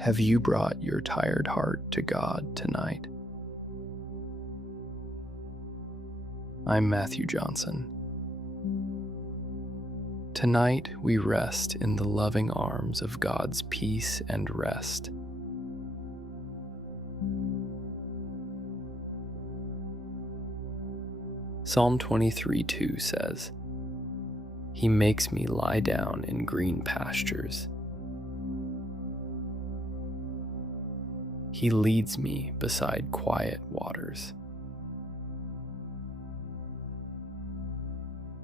Have you brought your tired heart to God tonight? I'm Matthew Johnson. Tonight we rest in the loving arms of God's peace and rest. Psalm 23:2 says, "He makes me lie down in green pastures. He leads me beside quiet waters."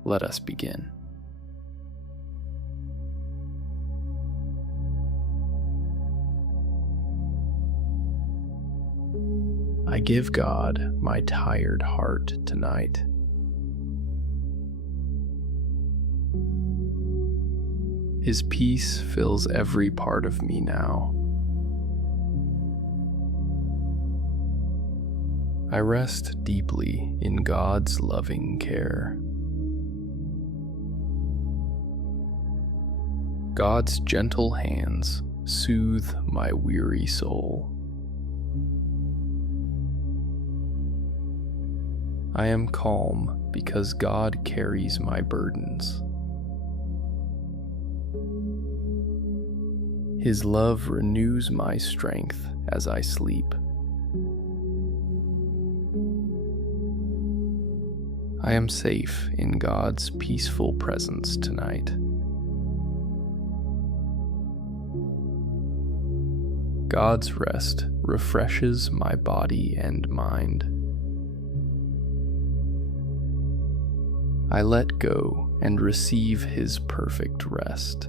Let us begin. I give God my tired heart tonight. His peace fills every part of me now. I rest deeply in God's loving care. God's gentle hands soothe my weary soul. I am calm because God carries my burdens. His love renews my strength as I sleep. I am safe in God's peaceful presence tonight. God's rest refreshes my body and mind. I let go and receive His perfect rest.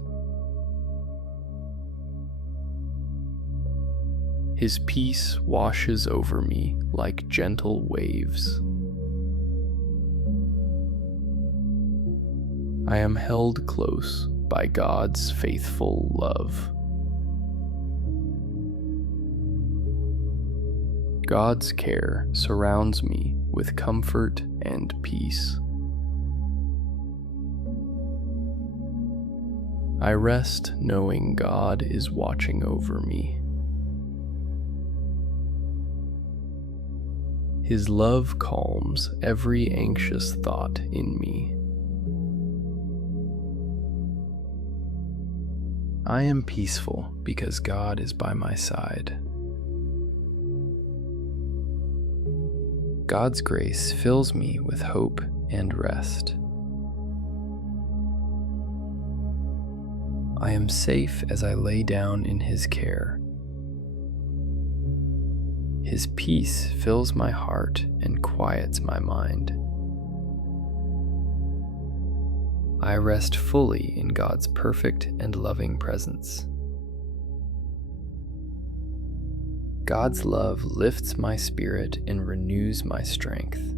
His peace washes over me like gentle waves. I am held close by God's faithful love. God's care surrounds me with comfort and peace. I rest knowing God is watching over me. His love calms every anxious thought in me. I am peaceful because God is by my side. God's grace fills me with hope and rest. I am safe as I lay down in His care. His peace fills my heart and quiets my mind. I rest fully in God's perfect and loving presence. God's love lifts my spirit and renews my strength.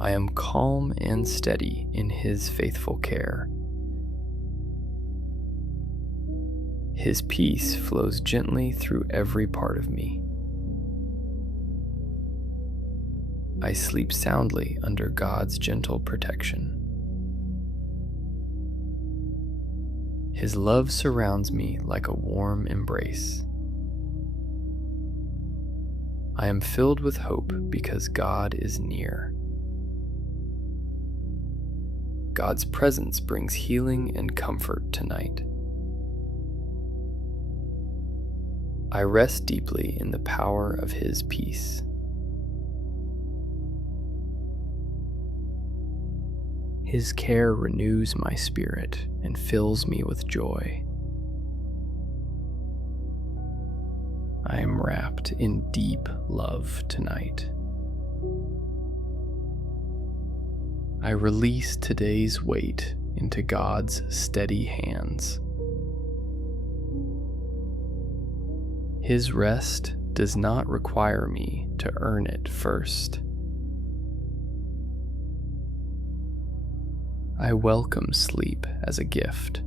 I am calm and steady in His faithful care. His peace flows gently through every part of me. I sleep soundly under God's gentle protection. His love surrounds me like a warm embrace. I am filled with hope because God is near. God's presence brings healing and comfort tonight. I rest deeply in the power of His peace. His care renews my spirit and fills me with joy. I am wrapped in deep love tonight. I release today's weight into God's steady hands. His rest does not require me to earn it first. I welcome sleep as a gift,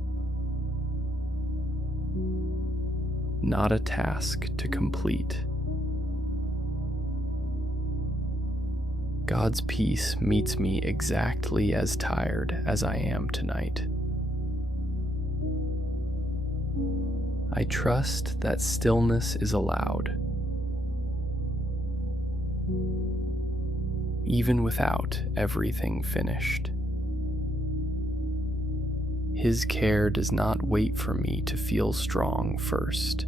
not a task to complete. God's peace meets me exactly as tired as I am tonight. I trust that stillness is allowed, even without everything finished. His care does not wait for me to feel strong first.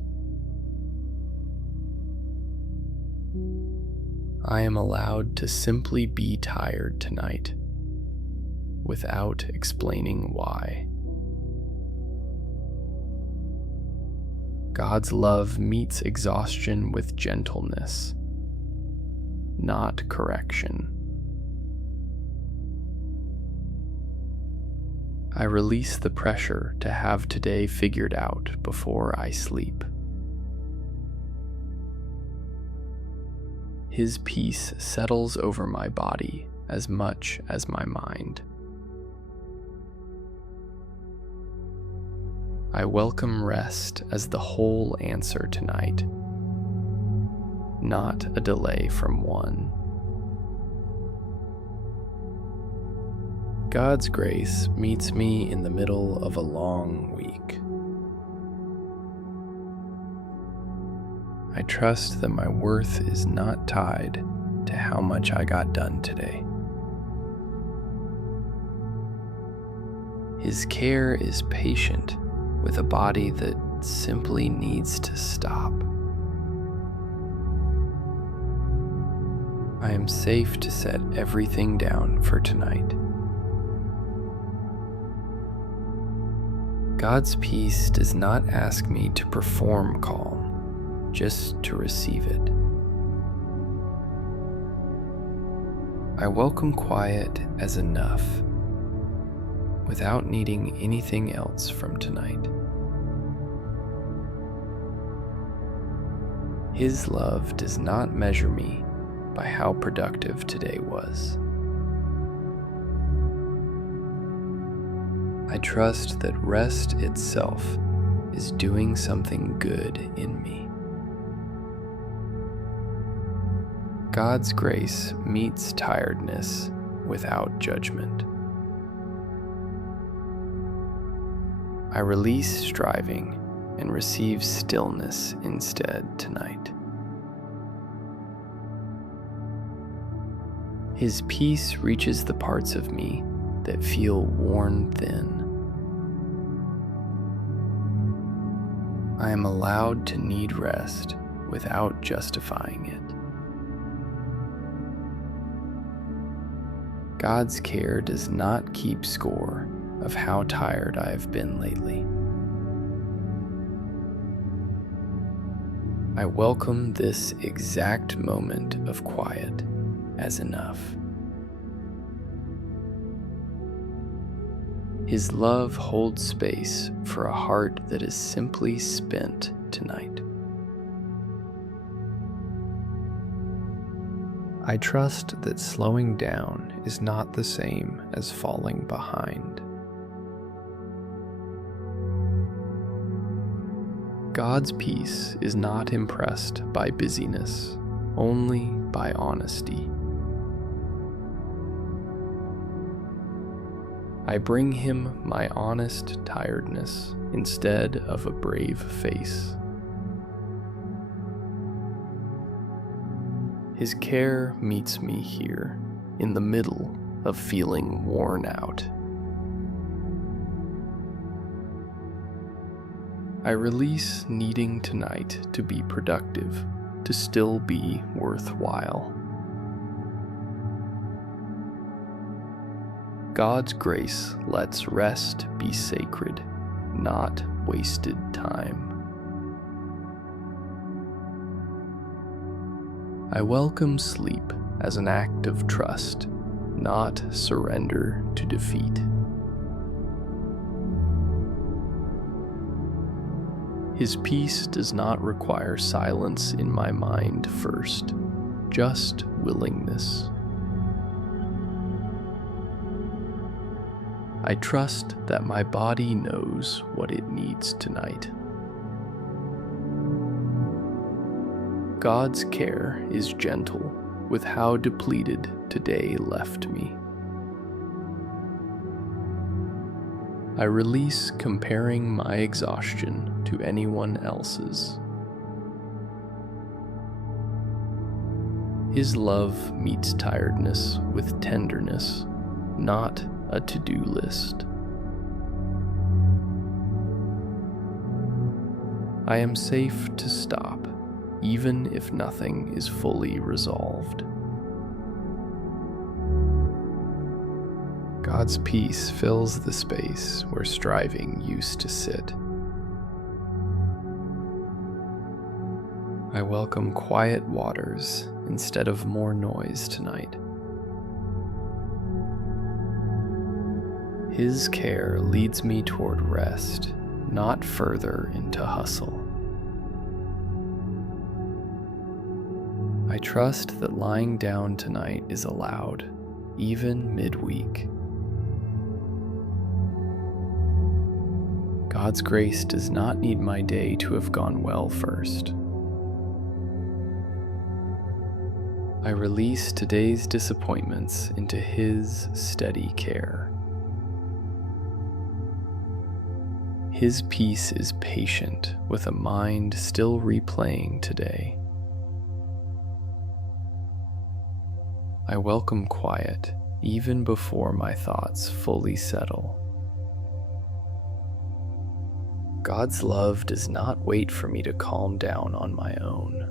I am allowed to simply be tired tonight, without explaining why. God's love meets exhaustion with gentleness, not correction. I release the pressure to have today figured out before I sleep. His peace settles over my body as much as my mind. I welcome rest as the whole answer tonight, not a delay from one. God's grace meets me in the middle of a long week. I trust that my worth is not tied to how much I got done today. His care is patient with a body that simply needs to stop. I am safe to set everything down for tonight. God's peace does not ask me to perform calm, just to receive it. I welcome quiet as enough, without needing anything else from tonight. His love does not measure me by how productive today was. I trust that rest itself is doing something good in me. God's grace meets tiredness without judgment. I release striving and receive stillness instead tonight. His peace reaches the parts of me that feel worn thin. I am allowed to need rest without justifying it. God's care does not keep score of how tired I have been lately. I welcome this exact moment of quiet as enough. His love holds space for a heart that is simply spent tonight. I trust that slowing down is not the same as falling behind. God's peace is not impressed by busyness, only by honesty. I bring him my honest tiredness instead of a brave face. His care meets me here, in the middle of feeling worn out. I release needing tonight to be productive, to still be worthwhile. God's grace lets rest be sacred, not wasted time. I welcome sleep as an act of trust, not surrender to defeat. His peace does not require silence in my mind first, just willingness. I trust that my body knows what it needs tonight. God's care is gentle with how depleted today left me. I release comparing my exhaustion to anyone else's. His love meets tiredness with tenderness, not a to-do list. I am safe to stop, even if nothing is fully resolved. God's peace fills the space where striving used to sit. I welcome quiet waters instead of more noise tonight. His care leads me toward rest, not further into hustle. I trust that lying down tonight is allowed, even midweek. God's grace does not need my day to have gone well first. I release today's disappointments into His steady care. His peace is patient with a mind still replaying today. I welcome quiet even before my thoughts fully settle. God's love does not wait for me to calm down on my own.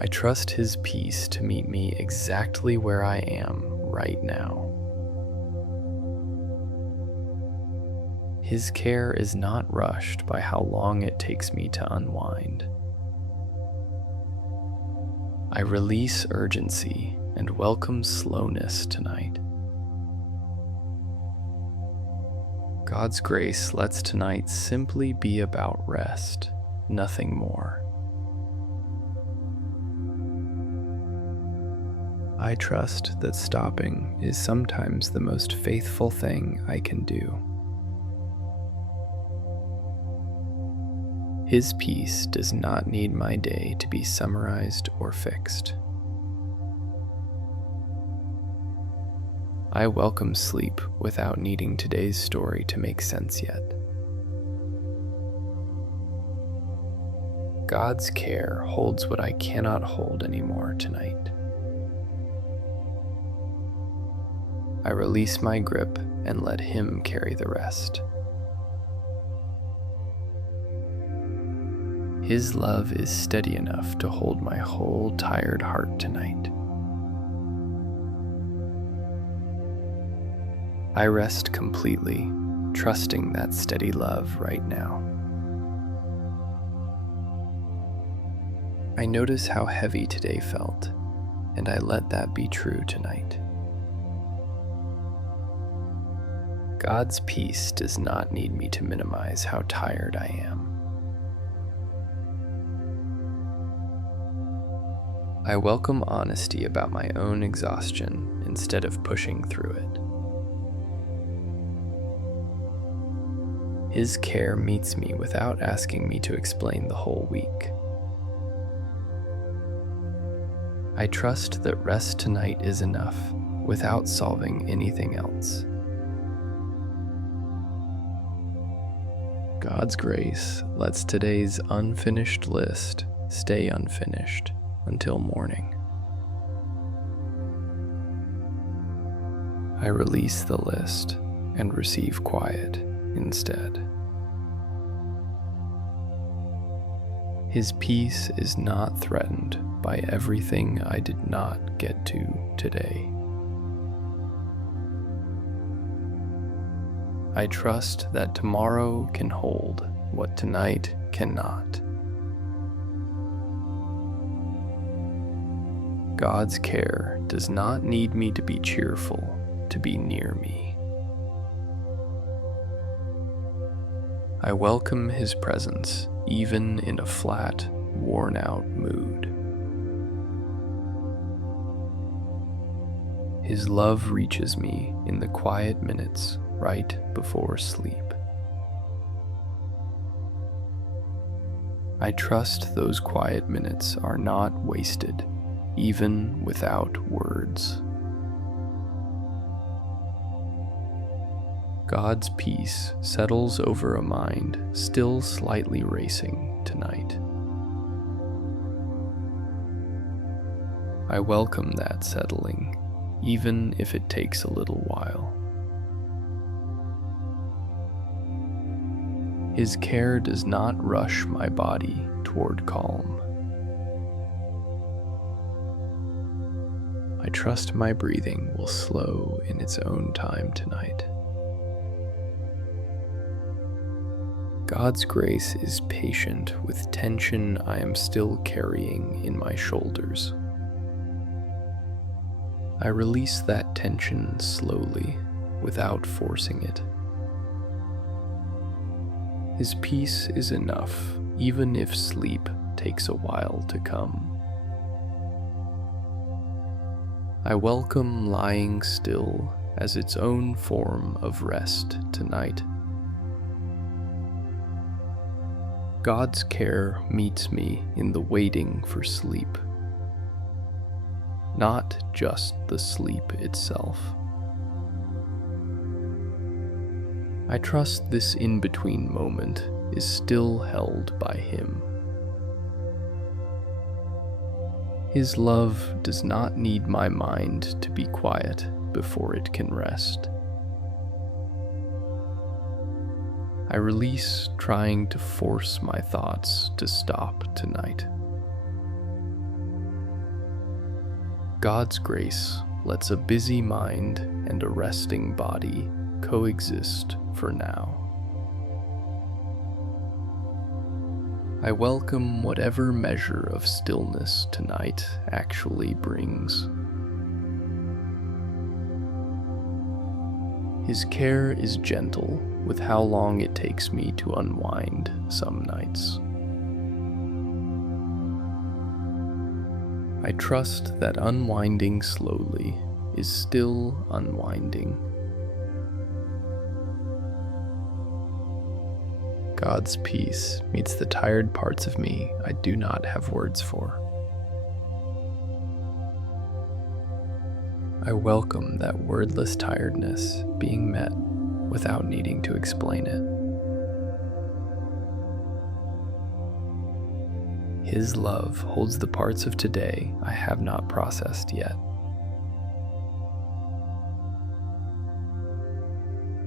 I trust His peace to meet me exactly where I am right now. His care is not rushed by how long it takes me to unwind. I release urgency and welcome slowness tonight. God's grace lets tonight simply be about rest, nothing more. I trust that stopping is sometimes the most faithful thing I can do. His peace does not need my day to be summarized or fixed. I welcome sleep without needing today's story to make sense yet. God's care holds what I cannot hold anymore tonight. I release my grip and let Him carry the rest. His love is steady enough to hold my whole tired heart tonight. I rest completely, trusting that steady love right now. I notice how heavy today felt, and I let that be true tonight. God's peace does not need me to minimize how tired I am. I welcome honesty about my own exhaustion instead of pushing through it. His care meets me without asking me to explain the whole week. I trust that rest tonight is enough without solving anything else. God's grace lets today's unfinished list stay unfinished until morning. I release the list and receive quiet instead. His peace is not threatened by everything I did not get to today. I trust that tomorrow can hold what tonight cannot. God's care does not need me to be cheerful to be near me. I welcome His presence even in a flat, worn-out mood. His love reaches me in the quiet minutes right before sleep. I trust those quiet minutes are not wasted, even without words. God's peace settles over a mind still slightly racing tonight. I welcome that settling, even if it takes a little while. His care does not rush my body toward calm. I trust my breathing will slow in its own time tonight. God's grace is patient with tension I am still carrying in my shoulders. I release that tension slowly, without forcing it. His peace is enough, even if sleep takes a while to come. I welcome lying still as its own form of rest tonight. God's care meets me in the waiting for sleep, not just the sleep itself. I trust this in-between moment is still held by Him. His love does not need my mind to be quiet before it can rest. I release trying to force my thoughts to stop tonight. God's grace lets a busy mind and a resting body coexist for now. I welcome whatever measure of stillness tonight actually brings. His care is gentle with how long it takes me to unwind some nights. I trust that unwinding slowly is still unwinding. God's peace meets the tired parts of me I do not have words for. I welcome that wordless tiredness being met without needing to explain it. His love holds the parts of today I have not processed yet.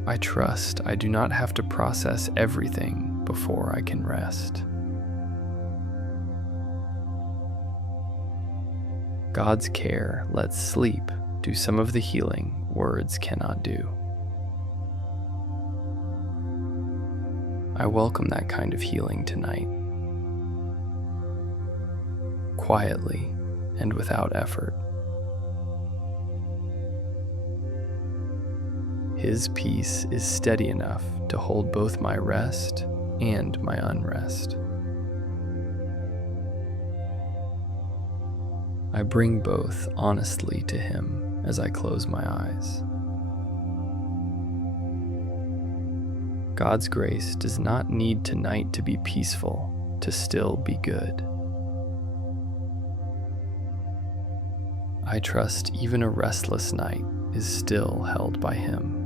I trust I do not have to process everything before I can rest. God's care lets sleep do some of the healing words cannot do. I welcome that kind of healing tonight, quietly and without effort. His peace is steady enough to hold both my rest and my unrest. I bring both honestly to Him as I close my eyes. God's grace does not need tonight to be peaceful to still be good. I trust even a restless night is still held by Him.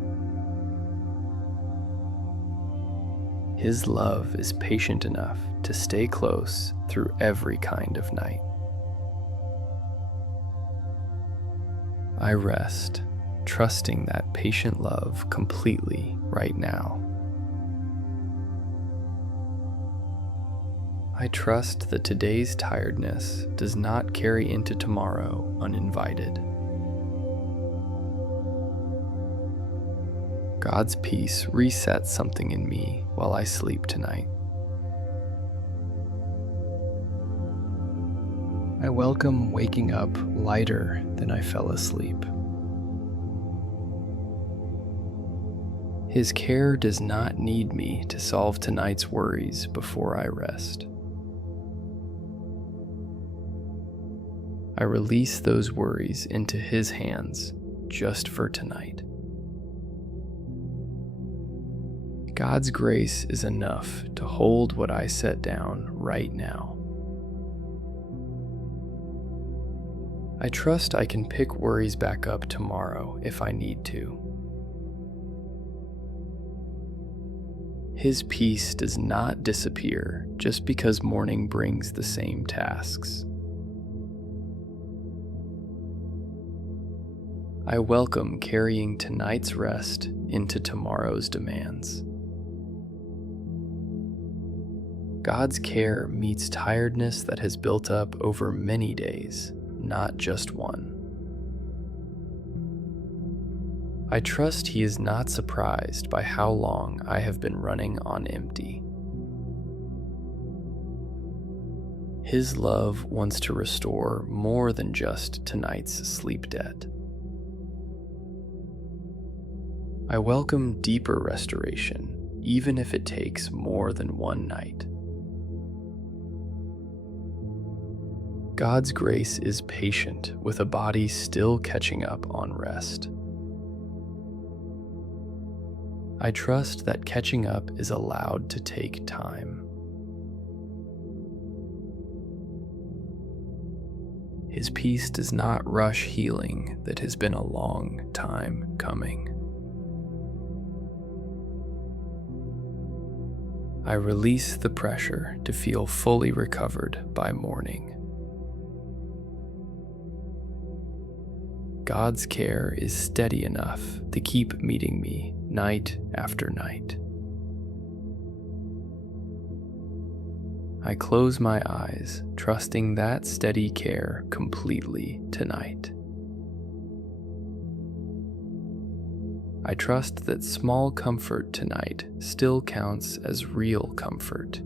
His love is patient enough to stay close through every kind of night. I rest, trusting that patient love completely right now. I trust that today's tiredness does not carry into tomorrow uninvited. God's peace resets something in me while I sleep tonight. I welcome waking up lighter than I fell asleep. His care does not need me to solve tonight's worries before I rest. I release those worries into His hands just for tonight. God's grace is enough to hold what I set down right now. I trust I can pick worries back up tomorrow if I need to. His peace does not disappear just because morning brings the same tasks. I welcome carrying tonight's rest into tomorrow's demands. God's care meets tiredness that has built up over many days, not just one. I trust He is not surprised by how long I have been running on empty. His love wants to restore more than just tonight's sleep debt. I welcome deeper restoration, even if it takes more than one night. God's grace is patient with a body still catching up on rest. I trust that catching up is allowed to take time. His peace does not rush healing that has been a long time coming. I release the pressure to feel fully recovered by morning. God's care is steady enough to keep meeting me night after night. I close my eyes, trusting that steady care completely tonight. I trust that small comfort tonight still counts as real comfort.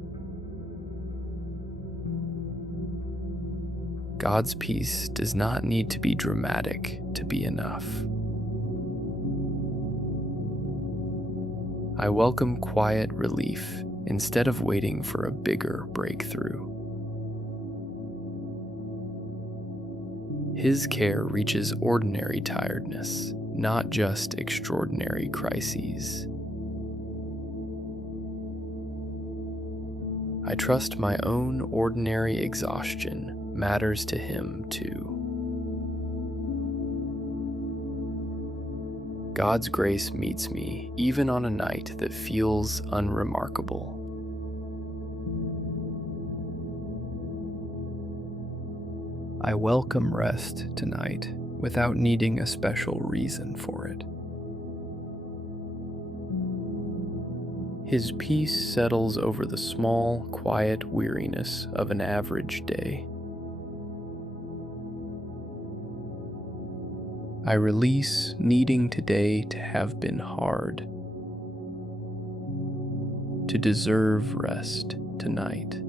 God's peace does not need to be dramatic to be enough. I welcome quiet relief instead of waiting for a bigger breakthrough. His care reaches ordinary tiredness, not just extraordinary crises. I trust my own ordinary exhaustion matters to Him too. God's grace meets me even on a night that feels unremarkable. I welcome rest tonight without needing a special reason for it. His peace settles over the small, quiet weariness of an average day. I release needing today to have been hard, to deserve rest tonight.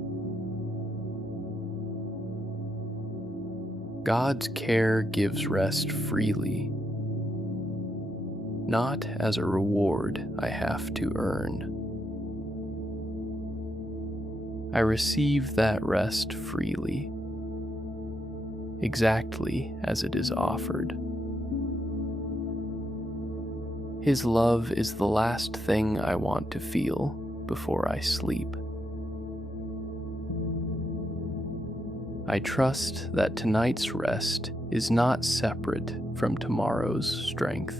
God's care gives rest freely, not as a reward I have to earn. I receive that rest freely, exactly as it is offered. His love is the last thing I want to feel before I sleep. I trust that tonight's rest is not separate from tomorrow's strength.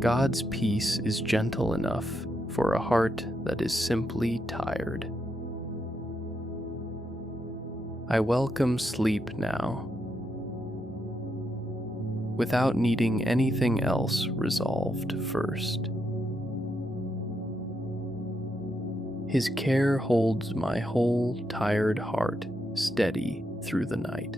God's peace is gentle enough for a heart that is simply tired. I welcome sleep now, without needing anything else resolved first. His care holds my whole tired heart steady through the night.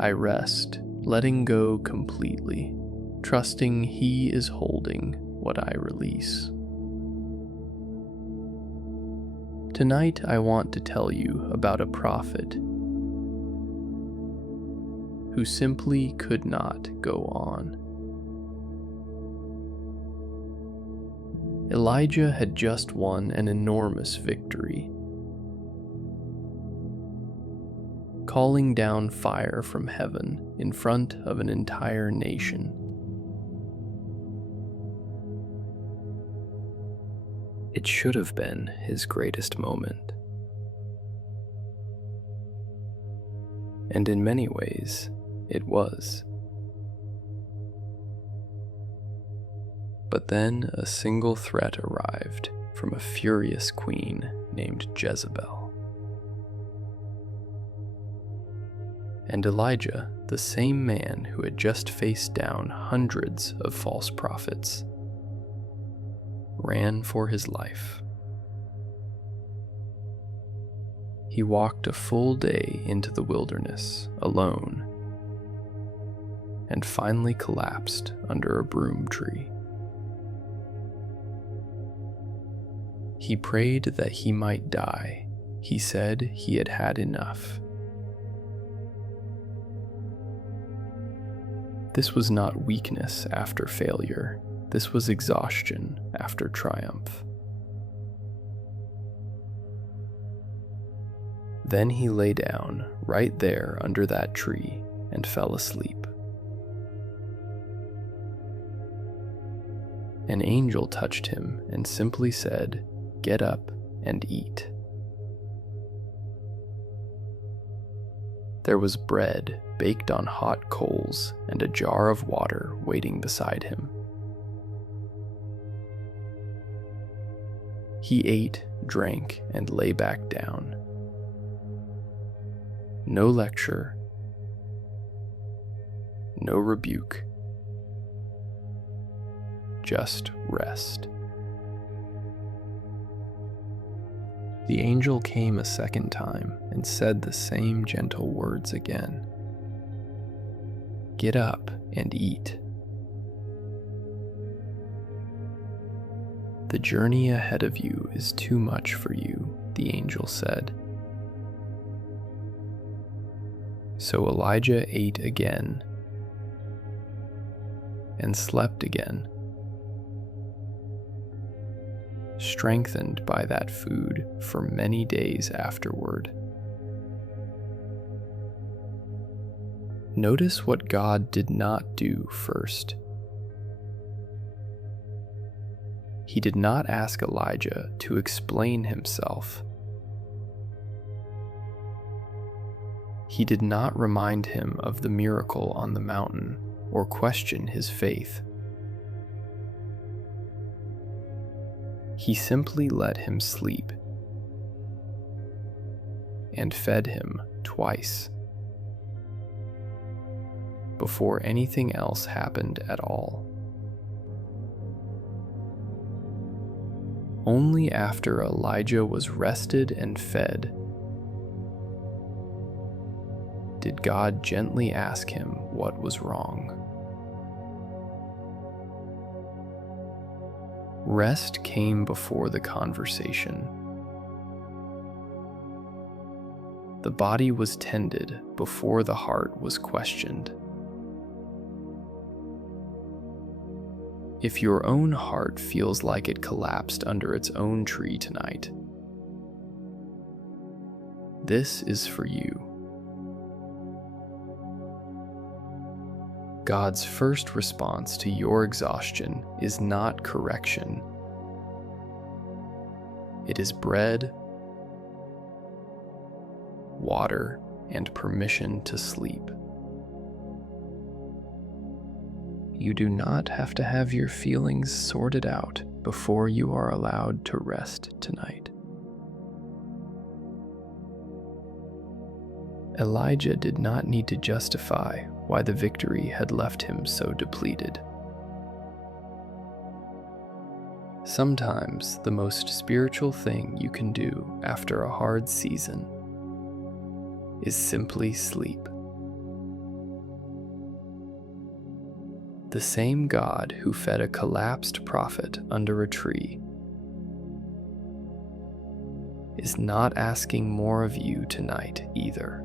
I rest, letting go completely, trusting He is holding what I release. Tonight I want to tell you about a prophet who simply could not go on. Elijah had just won an enormous victory, calling down fire from heaven in front of an entire nation. It should have been his greatest moment. And in many ways, it was. But then a single threat arrived from a furious queen named Jezebel. And Elijah, the same man who had just faced down hundreds of false prophets, ran for his life. He walked a full day into the wilderness alone and finally collapsed under a broom tree. He prayed that he might die. He said he had had enough. This was not weakness after failure. This was exhaustion after triumph. Then he lay down right there under that tree and fell asleep. An angel touched him and simply said, "Get up and eat." There was bread baked on hot coals and a jar of water waiting beside him. He ate, drank, and lay back down. No lecture, no rebuke, just rest. The angel came a second time and said the same gentle words again. "Get up and eat." "The journey ahead of you is too much for you," the angel said. So Elijah ate again and slept again, strengthened by that food for many days afterward. Notice what God did not do first. He did not ask Elijah to explain himself. He did not remind him of the miracle on the mountain or question his faith. He simply let him sleep and fed him twice before anything else happened at all. Only after Elijah was rested and fed did God gently ask him what was wrong. Rest came before the conversation. The body was tended before the heart was questioned. If your own heart feels like it collapsed under its own tree tonight, this is for you. God's first response to your exhaustion is not correction. It is bread, water, and permission to sleep. You do not have to have your feelings sorted out before you are allowed to rest tonight. Elijah did not need to justify why the victory had left him so depleted. Sometimes the most spiritual thing you can do after a hard season is simply sleep. The same God who fed a collapsed prophet under a tree is not asking more of you tonight either.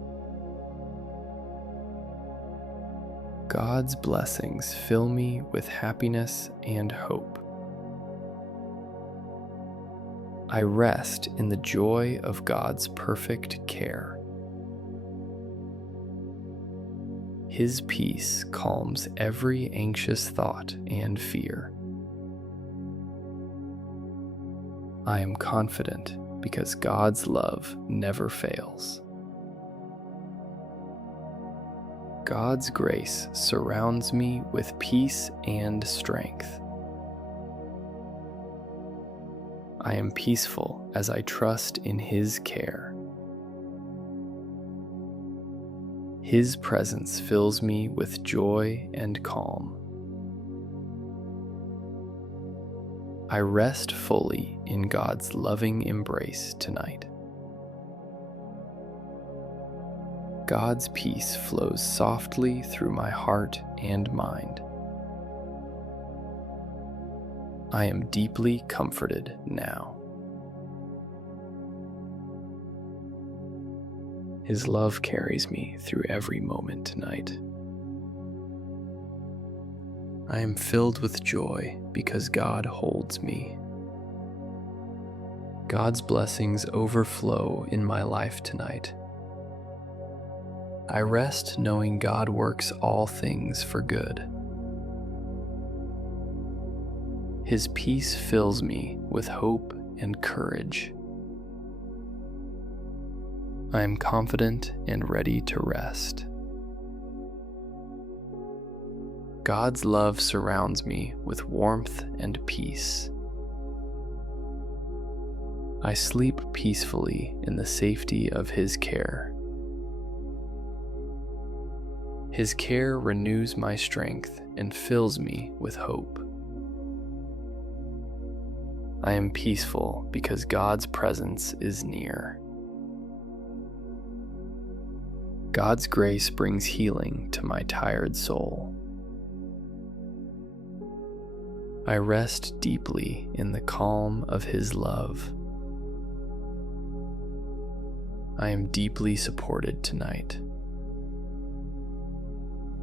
God's blessings fill me with happiness and hope. I rest in the joy of God's perfect care. His peace calms every anxious thought and fear. I am confident because God's love never fails. God's grace surrounds me with peace and strength. I am peaceful as I trust in His care. His presence fills me with joy and calm. I rest fully in God's loving embrace tonight. God's peace flows softly through my heart and mind. I am deeply comforted now. His love carries me through every moment tonight. I am filled with joy because God holds me. God's blessings overflow in my life tonight. I rest knowing God works all things for good. His peace fills me with hope and courage. I am confident and ready to rest. God's love surrounds me with warmth and peace. I sleep peacefully in the safety of His care. His care renews my strength and fills me with hope. I am peaceful because God's presence is near. God's grace brings healing to my tired soul. I rest deeply in the calm of His love. I am deeply supported tonight.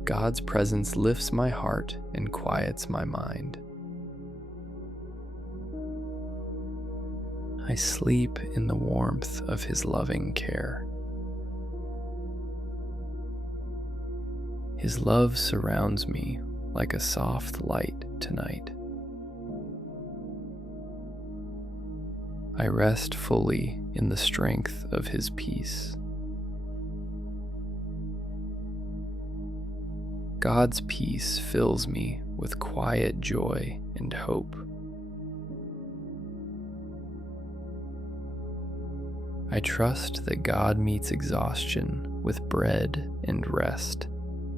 God's presence lifts my heart and quiets my mind. I sleep in the warmth of His loving care. His love surrounds me like a soft light tonight. I rest fully in the strength of His peace. God's peace fills me with quiet joy and hope. I trust that God meets exhaustion with bread and rest,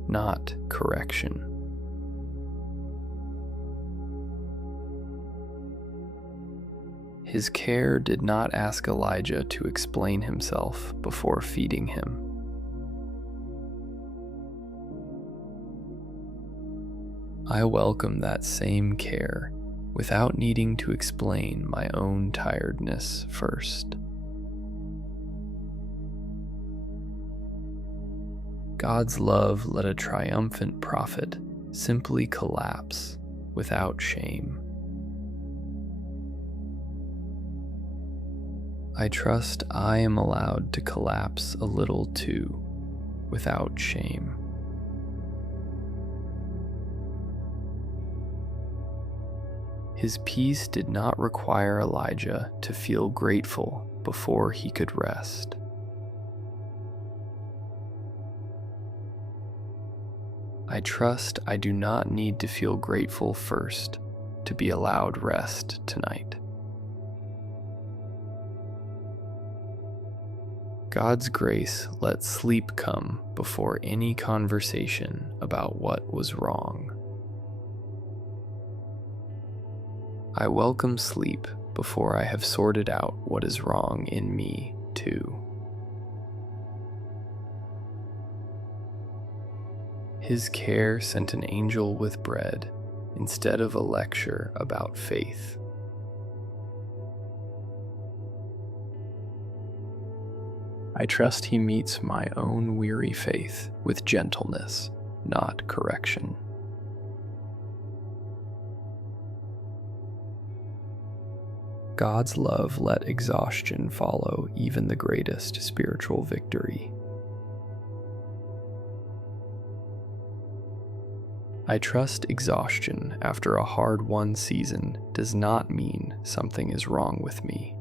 not correction. His care did not ask Elijah to explain himself before feeding him. I welcome that same care without needing to explain my own tiredness first. God's love let a triumphant prophet simply collapse without shame. I trust I am allowed to collapse a little too, without shame. His peace did not require Elijah to feel grateful before he could rest. I trust I do not need to feel grateful first to be allowed rest tonight. God's grace let sleep come before any conversation about what was wrong. I welcome sleep before I have sorted out what is wrong in me, too. His care sent an angel with bread instead of a lecture about faith. I trust He meets my own weary faith with gentleness, not correction. God's love let exhaustion follow even the greatest spiritual victory. I trust exhaustion after a hard-won season does not mean something is wrong with me.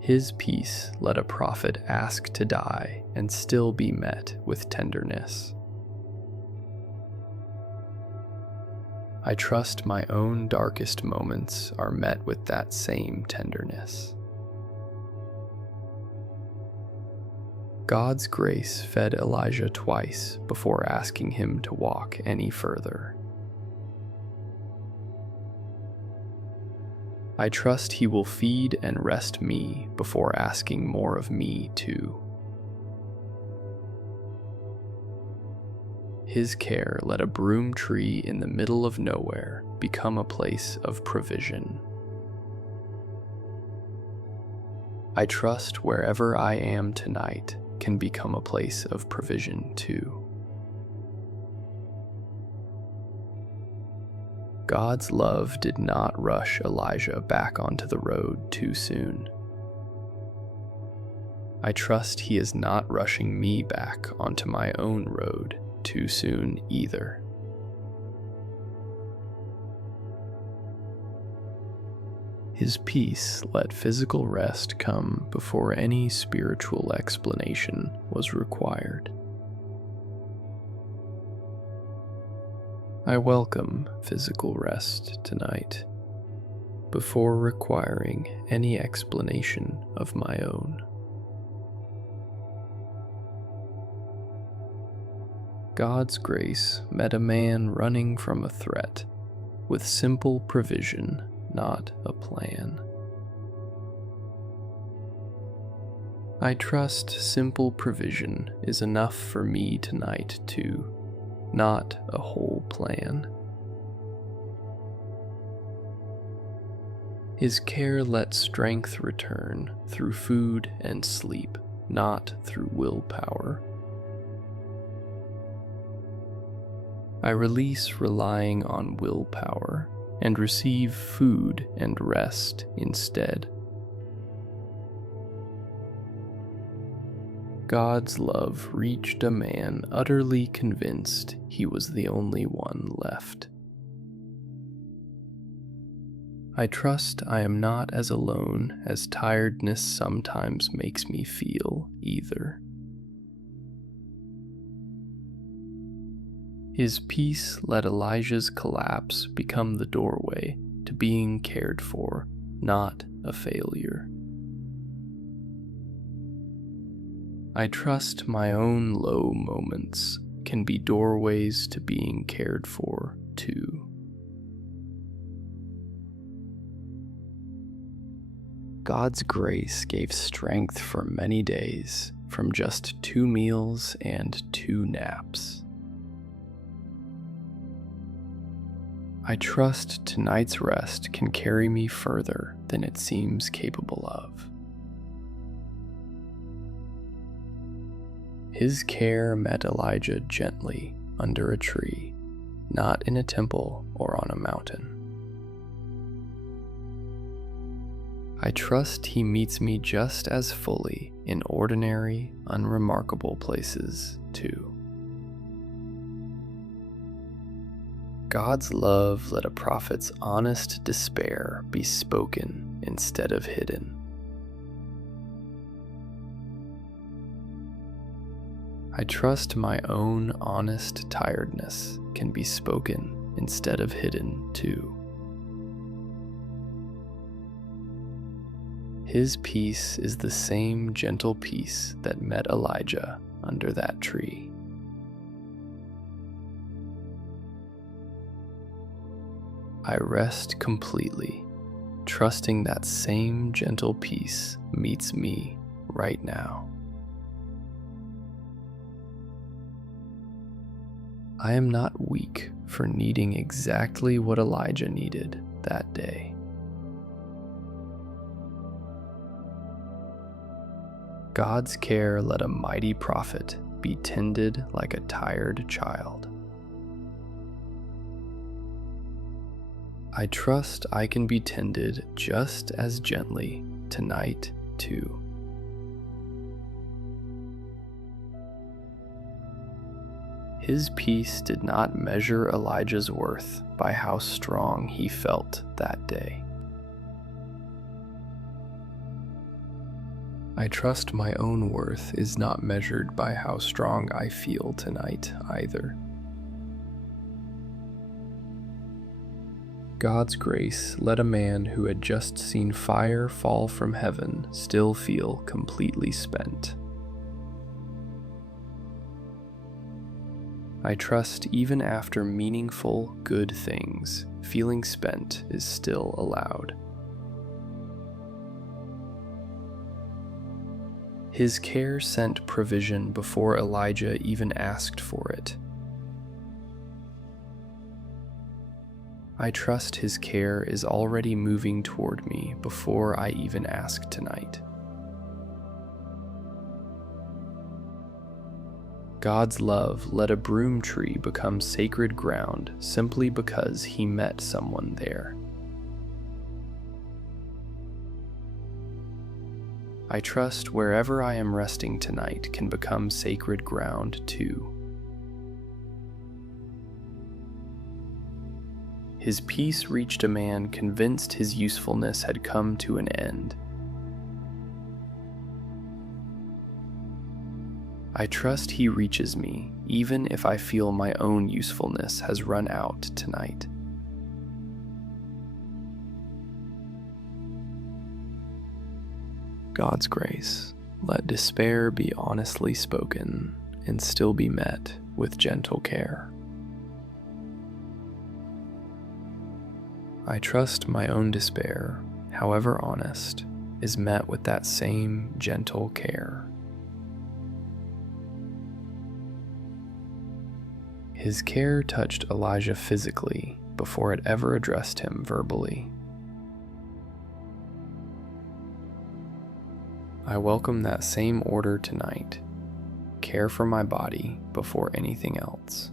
His peace let a prophet ask to die and still be met with tenderness. I trust my own darkest moments are met with that same tenderness. God's grace fed Elijah twice before asking him to walk any further. I trust he will feed and rest me before asking more of me too. His care let a broom tree in the middle of nowhere become a place of provision. I trust wherever I am tonight can become a place of provision too. God's love did not rush Elijah back onto the road too soon. I trust he is not rushing me back onto my own road too soon either. His peace let physical rest come before any spiritual explanation was required. I welcome physical rest tonight, before requiring any explanation of my own. God's grace met a man running from a threat with simple provision, not a plan. I trust simple provision is enough for me tonight too, not a whole plan. His care let strength return through food and sleep, not through willpower. I release relying on willpower and receive food and rest instead. God's love reached a man utterly convinced he was the only one left. I trust I am not as alone as tiredness sometimes makes me feel either. His peace let Elijah's collapse become the doorway to being cared for, not a failure. I trust my own low moments can be doorways to being cared for too. God's grace gave strength for many days from just 2 meals and 2 naps. I trust tonight's rest can carry me further than it seems capable of. His care met Elijah gently under a tree, not in a temple or on a mountain. I trust he meets me just as fully in ordinary, unremarkable places too. God's love let a prophet's honest despair be spoken instead of hidden. I trust my own honest tiredness can be spoken instead of hidden too. His peace is the same gentle peace that met Elijah under that tree. I rest completely, trusting that same gentle peace meets me right now. I am not weak for needing exactly what Elijah needed that day. God's care let a mighty prophet be tended like a tired child. I trust I can be tended just as gently tonight too. His peace did not measure Elijah's worth by how strong he felt that day. I trust my own worth is not measured by how strong I feel tonight either. God's grace let a man who had just seen fire fall from heaven still feel completely spent. I trust even after meaningful, good things, feeling spent is still allowed. His care sent provision before Elijah even asked for it. I trust his care is already moving toward me before I even ask tonight. God's love let a broom tree become sacred ground simply because he met someone there. I trust wherever I am resting tonight can become sacred ground too. His peace reached a man convinced his usefulness had come to an end. I trust he reaches me, even if I feel my own usefulness has run out tonight. God's grace, let despair be honestly spoken and still be met with gentle care. I trust my own despair, however honest, is met with that same gentle care. His care touched Elijah physically before it ever addressed him verbally. I welcome that same order tonight. Care for my body before anything else.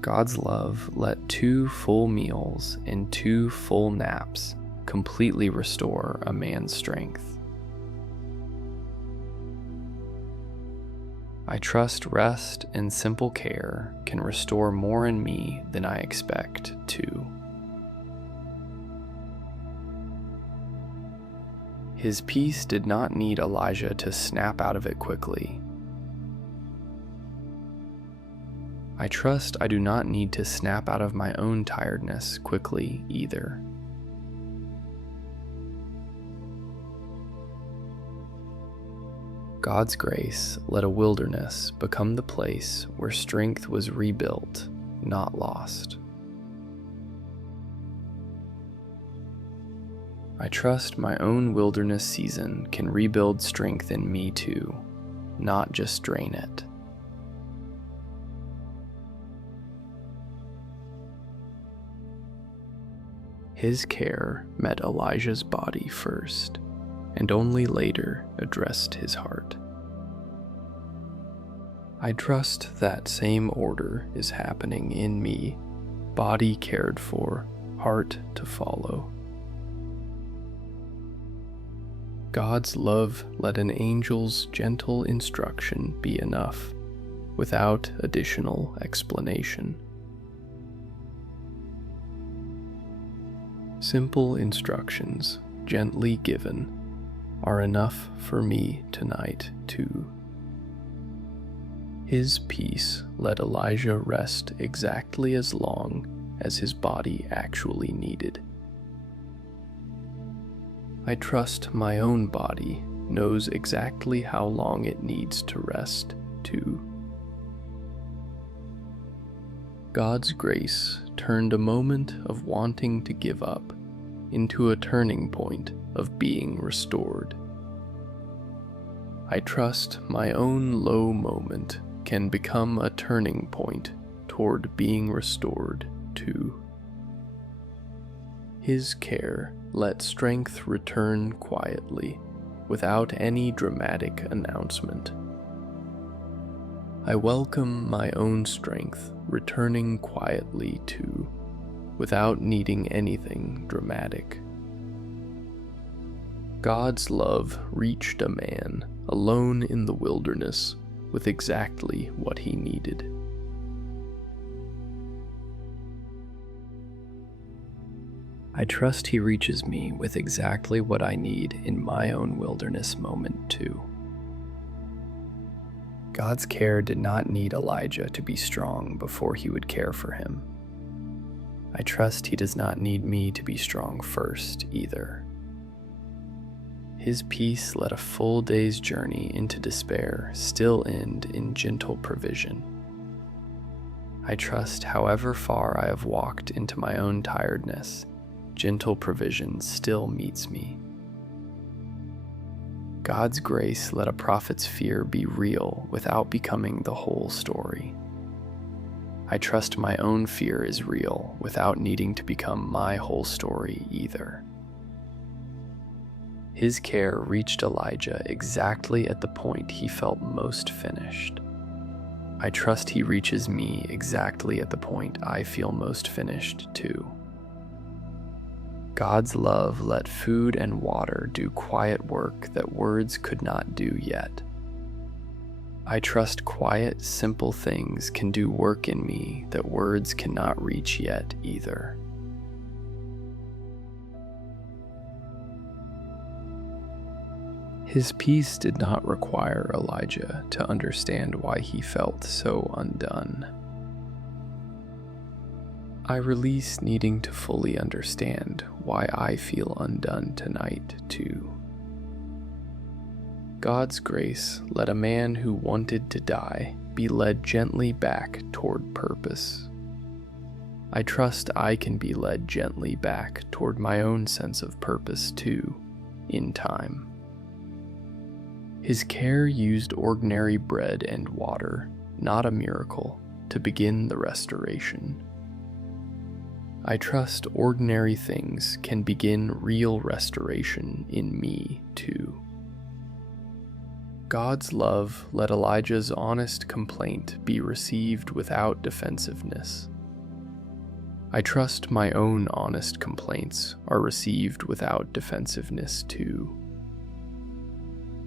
God's love let 2 full meals and 2 full naps completely restore a man's strength. I trust rest and simple care can restore more in me than I expect to. His peace did not need Elijah to snap out of it quickly. I trust I do not need to snap out of my own tiredness quickly either. God's grace let a wilderness become the place where strength was rebuilt, not lost. I trust my own wilderness season can rebuild strength in me too, not just drain it. His care met Elijah's body first, and only later addressed his heart. I trust that same order is happening in me, body cared for, heart to follow. God's love let an angel's gentle instruction be enough, without additional explanation. Simple instructions, gently given, are enough for me tonight too. His peace let Elijah rest exactly as long as his body actually needed. I trust my own body knows exactly how long it needs to rest too. God's grace turned a moment of wanting to give up into a turning point of being restored. I trust my own low moment can become a turning point toward being restored too. His care let strength return quietly, without any dramatic announcement. I welcome my own strength returning quietly too, without needing anything dramatic. God's love reached a man alone in the wilderness with exactly what he needed. I trust he reaches me with exactly what I need in my own wilderness moment too. God's care did not need Elijah to be strong before he would care for him. I trust he does not need me to be strong first either. His peace let a full day's journey into despair still end in gentle provision. I trust however far I have walked into my own tiredness, gentle provision still meets me. God's grace let a prophet's fear be real without becoming the whole story. I trust my own fear is real without needing to become my whole story either. His care reached Elijah exactly at the point he felt most finished. I trust he reaches me exactly at the point I feel most finished too. God's love let food and water do quiet work that words could not do yet. I trust quiet, simple things can do work in me that words cannot reach yet either. His peace did not require Elijah to understand why he felt so undone. I release needing to fully understand why I feel undone tonight, too. God's grace let a man who wanted to die be led gently back toward purpose. I trust I can be led gently back toward my own sense of purpose, too, in time. His care used ordinary bread and water, not a miracle, to begin the restoration. I trust ordinary things can begin real restoration in me, too. God's love let Elijah's honest complaint be received without defensiveness. I trust my own honest complaints are received without defensiveness, too.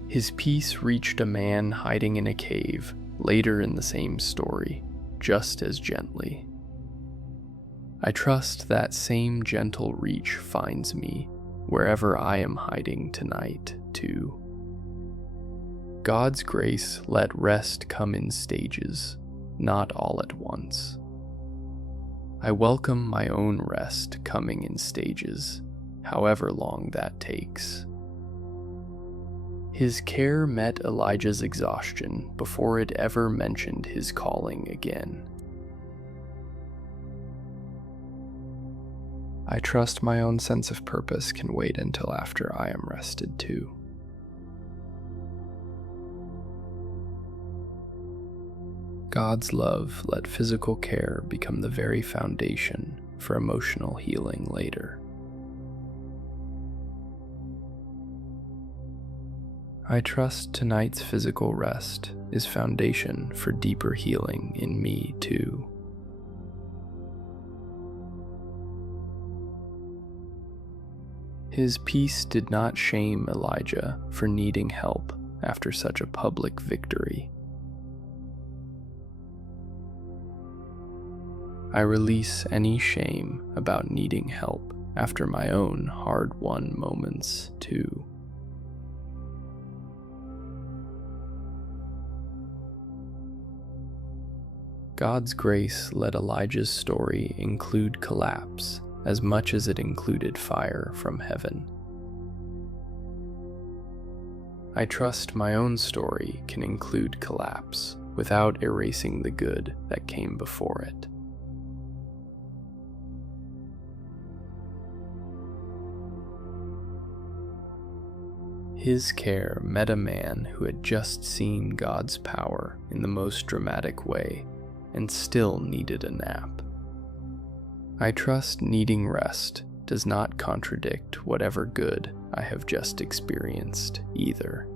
His peace reached a man hiding in a cave later in the same story, just as gently. I trust that same gentle reach finds me wherever I am hiding tonight, too. God's grace let rest come in stages, not all at once. I welcome my own rest coming in stages, however long that takes. His care met Elijah's exhaustion before it ever mentioned his calling again. I trust my own sense of purpose can wait until after I am rested too. God's love let physical care become the very foundation for emotional healing later. I trust tonight's physical rest is foundation for deeper healing in me too. His peace did not shame Elijah for needing help after such a public victory. I release any shame about needing help after my own hard-won moments too. God's grace let Elijah's story include collapse as much as it included fire from heaven. I trust my own story can include collapse without erasing the good that came before it. His care met a man who had just seen God's power in the most dramatic way and still needed a nap. I trust needing rest does not contradict whatever good I have just experienced either.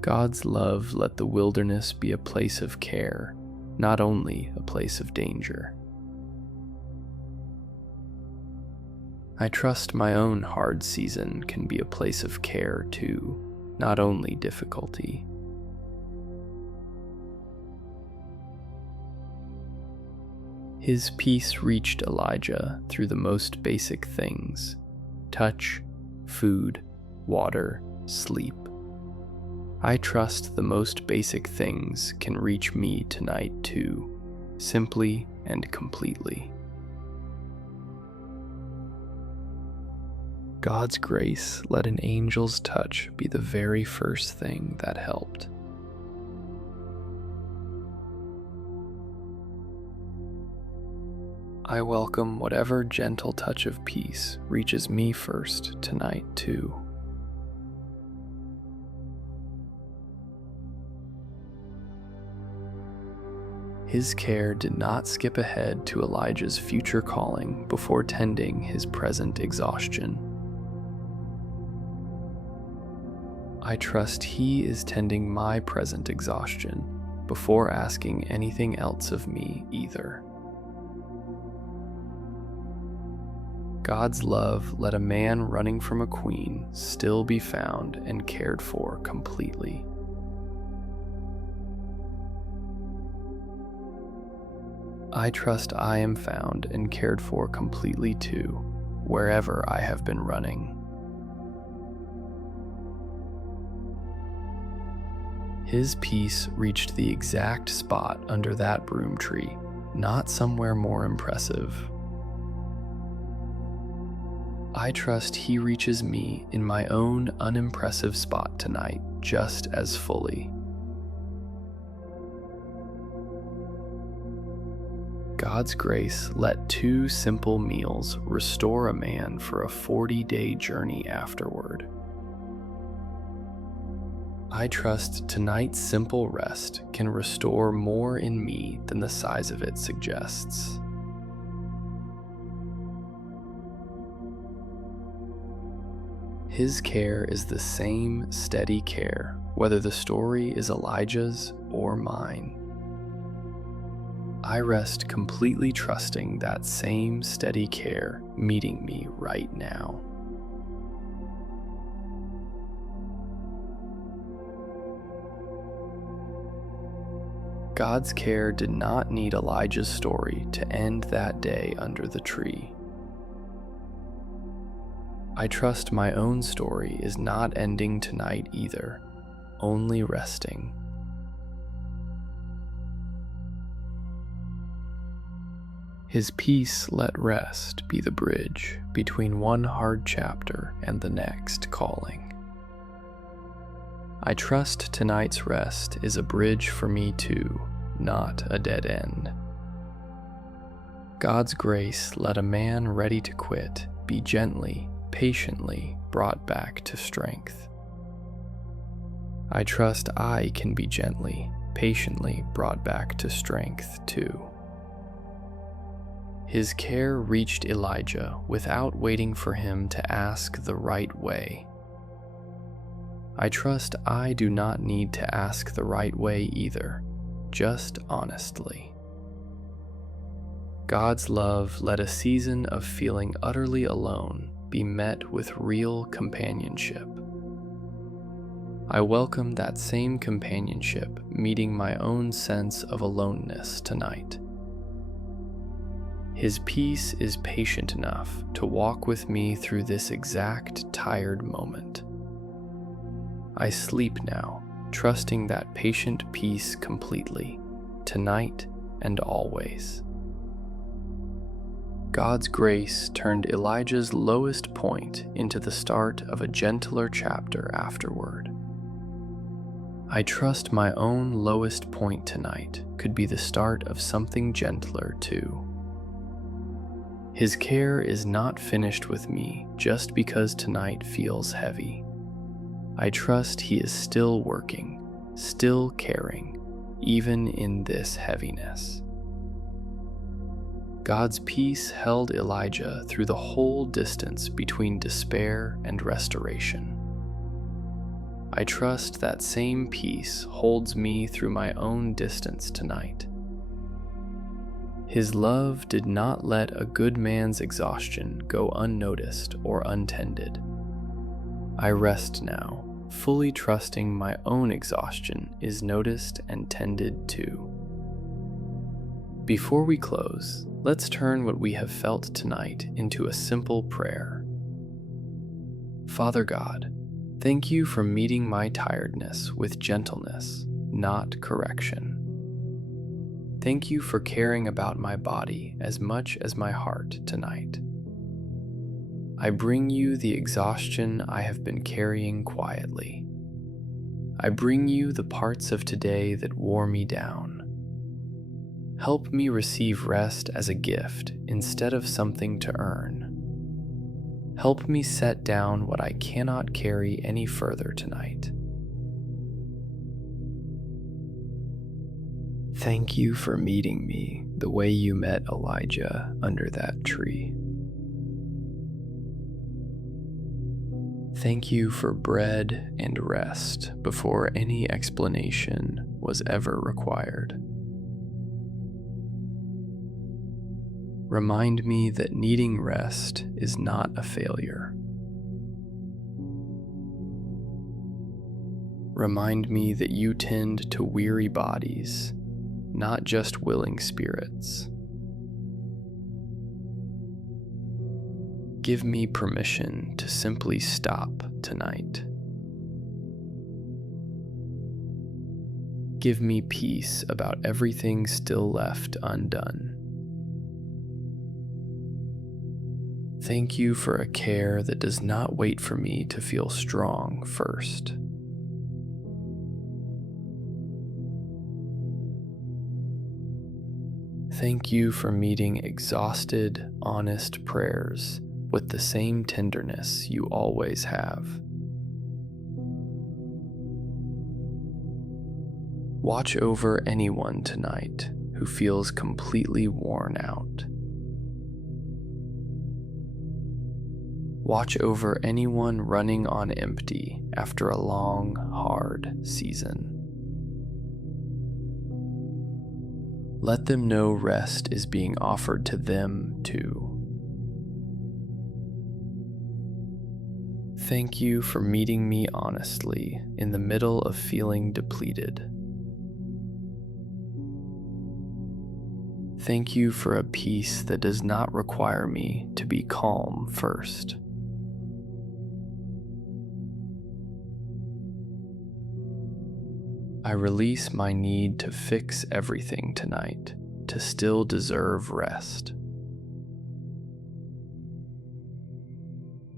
God's love let the wilderness be a place of care, not only a place of danger. I trust my own hard season can be a place of care too, not only difficulty. His peace reached Elijah through the most basic things: touch, food, water, sleep. I trust the most basic things can reach me tonight too, simply and completely. God's grace let an angel's touch be the very first thing that helped. I welcome whatever gentle touch of peace reaches me first tonight too. His care did not skip ahead to Elijah's future calling before tending his present exhaustion. I trust he is tending my present exhaustion before asking anything else of me either. God's love let a man running from a queen still be found and cared for completely. I trust I am found and cared for completely too, wherever I have been running. His peace reached the exact spot under that broom tree, not somewhere more impressive. I trust he reaches me in my own unimpressive spot tonight just as fully. God's grace let 2 simple meals restore a man for a 40-day journey afterward. I trust tonight's simple rest can restore more in me than the size of it suggests. His care is the same steady care, whether the story is Elijah's or mine. I rest completely trusting that same steady care meeting me right now. God's care did not need Elijah's story to end that day under the tree. I trust my own story is not ending tonight either, only resting. His peace let rest be the bridge between one hard chapter and the next calling. I trust tonight's rest is a bridge for me too, not a dead end. God's grace let a man ready to quit be gently, patiently brought back to strength. I trust I can be gently, patiently brought back to strength too. His care reached Elijah without waiting for him to ask the right way. I trust I do not need to ask the right way either, just honestly. God's love let a season of feeling utterly alone be met with real companionship. I welcome that same companionship meeting my own sense of aloneness tonight. His peace is patient enough to walk with me through this exact tired moment. I sleep now, trusting that patient peace completely, tonight and always. God's grace turned Elijah's lowest point into the start of a gentler chapter afterward. I trust my own lowest point tonight could be the start of something gentler too. His care is not finished with me just because tonight feels heavy. I trust he is still working, still caring, even in this heaviness. God's peace held Elijah through the whole distance between despair and restoration. I trust that same peace holds me through my own distance tonight. His love did not let a good man's exhaustion go unnoticed or untended. I rest now, fully trusting my own exhaustion is noticed and tended too. Before we close, let's turn what we have felt tonight into a simple prayer. Father God, Thank you for meeting my tiredness with gentleness, not correction. Thank you for caring about my body as much as my heart tonight. I bring you the exhaustion I have been carrying quietly. I bring you the parts of today that wore me down. Help me receive rest as a gift instead of something to earn. Help me set down what I cannot carry any further tonight. Thank you for meeting me the way you met Elijah under that tree. Thank you for bread and rest before any explanation was ever required. Remind me that needing rest is not a failure. Remind me that you tend to weary bodies, not just willing spirits. Give me permission to simply stop tonight. Give me peace about everything still left undone. Thank you for a care that does not wait for me to feel strong first. Thank you for meeting exhausted, honest prayers with the same tenderness you always have. Watch over anyone tonight who feels completely worn out. Watch over anyone running on empty after a long, hard season. Let them know rest is being offered to them too. Thank you for meeting me honestly in the middle of feeling depleted. Thank you for a peace that does not require me to be calm first. I release my need to fix everything tonight to still deserve rest.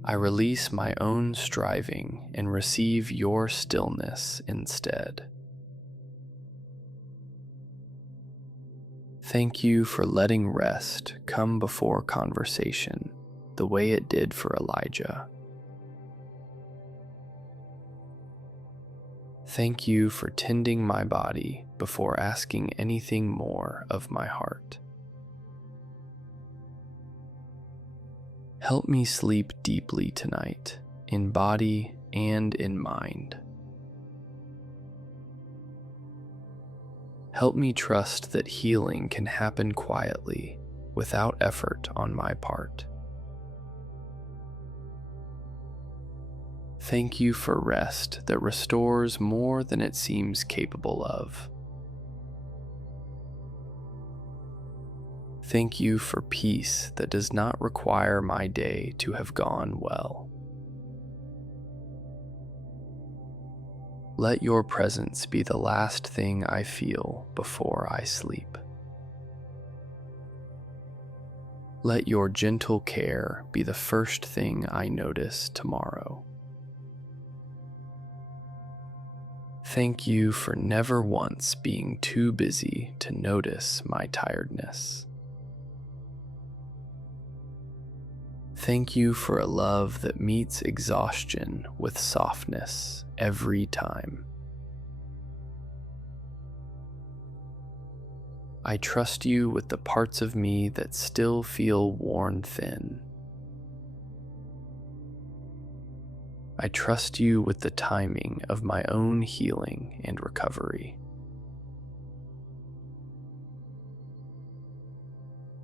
I release my own striving and receive your stillness instead. Thank you for letting rest come before conversation, the way it did for Elijah. Thank you for tending my body before asking anything more of my heart. Help me sleep deeply tonight, in body and in mind. Help me trust that healing can happen quietly, without effort on my part. Thank you for rest that restores more than it seems capable of. Thank you for peace that does not require my day to have gone well. Let your presence be the last thing I feel before I sleep. Let your gentle care be the first thing I notice tomorrow. Thank you for never once being too busy to notice my tiredness. Thank you for a love that meets exhaustion with softness every time. I trust you with the parts of me that still feel worn thin. I trust you with the timing of my own healing and recovery.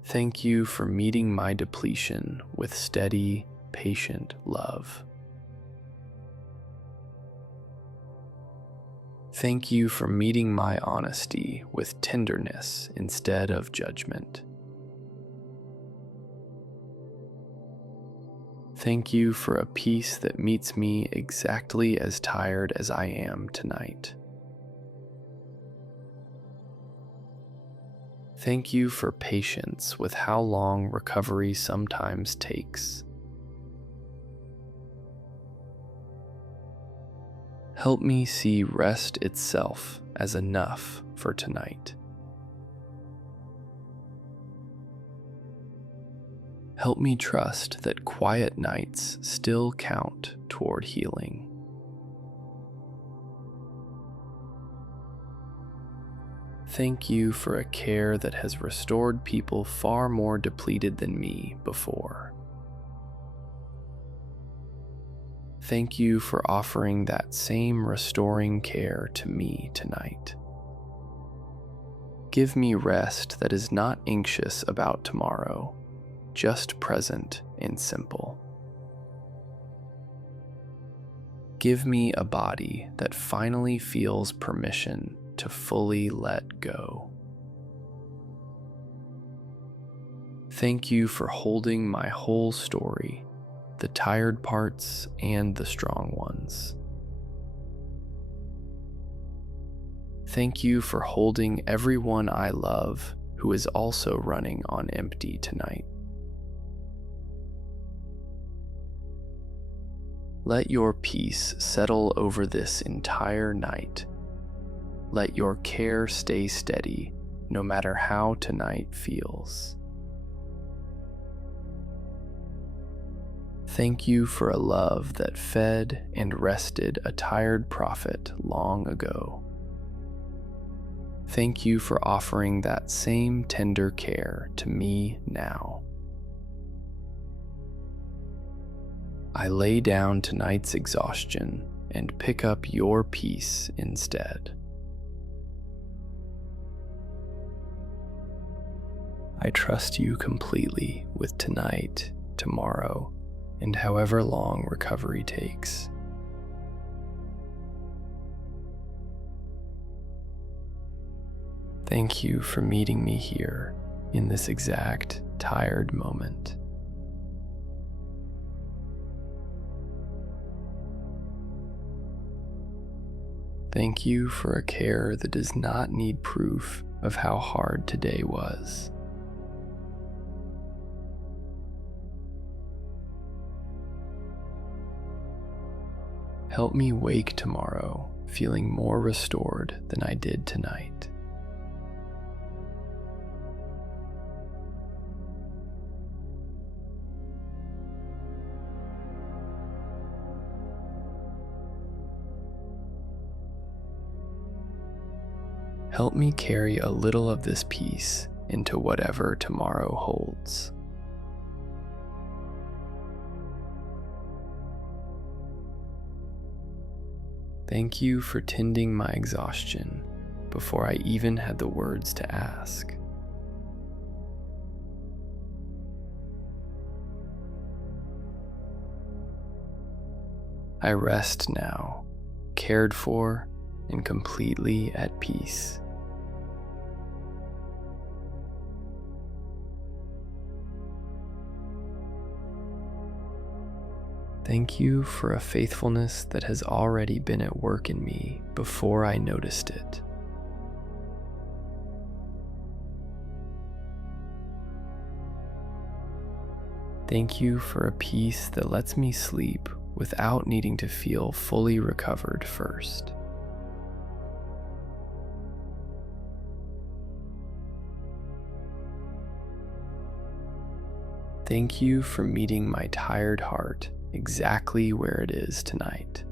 Thank you for meeting my depletion with steady, patient love. Thank you for meeting my honesty with tenderness instead of judgment. Thank you for a peace that meets me exactly as tired as I am tonight. Thank you for patience with how long recovery sometimes takes. Help me see rest itself as enough for tonight. Help me trust that quiet nights still count toward healing. Thank you for a care that has restored people far more depleted than me before. Thank you for offering that same restoring care to me tonight. Give me rest that is not anxious about tomorrow, just present and simple. Give me a body that finally feels permission to fully let go. Thank you for holding my whole story, the tired parts and the strong ones. Thank you for holding everyone I love who is also running on empty tonight. Let your peace settle over this entire night. Let your care stay steady, no matter how tonight feels. Thank you for a love that fed and rested a tired prophet long ago. Thank you for offering that same tender care to me now. I lay down tonight's exhaustion and pick up your peace instead. I trust you completely with tonight, tomorrow, and however long recovery takes. Thank you for meeting me here in this exact tired moment. Thank you for a care that does not need proof of how hard today was. Help me wake tomorrow feeling more restored than I did tonight. Help me carry a little of this peace into whatever tomorrow holds. Thank you for tending my exhaustion before I even had the words to ask. I rest now, cared for and completely at peace. Thank you for a faithfulness that has already been at work in me before I noticed it. Thank you for a peace that lets me sleep without needing to feel fully recovered first. Thank you for meeting my tired heart exactly where it is tonight.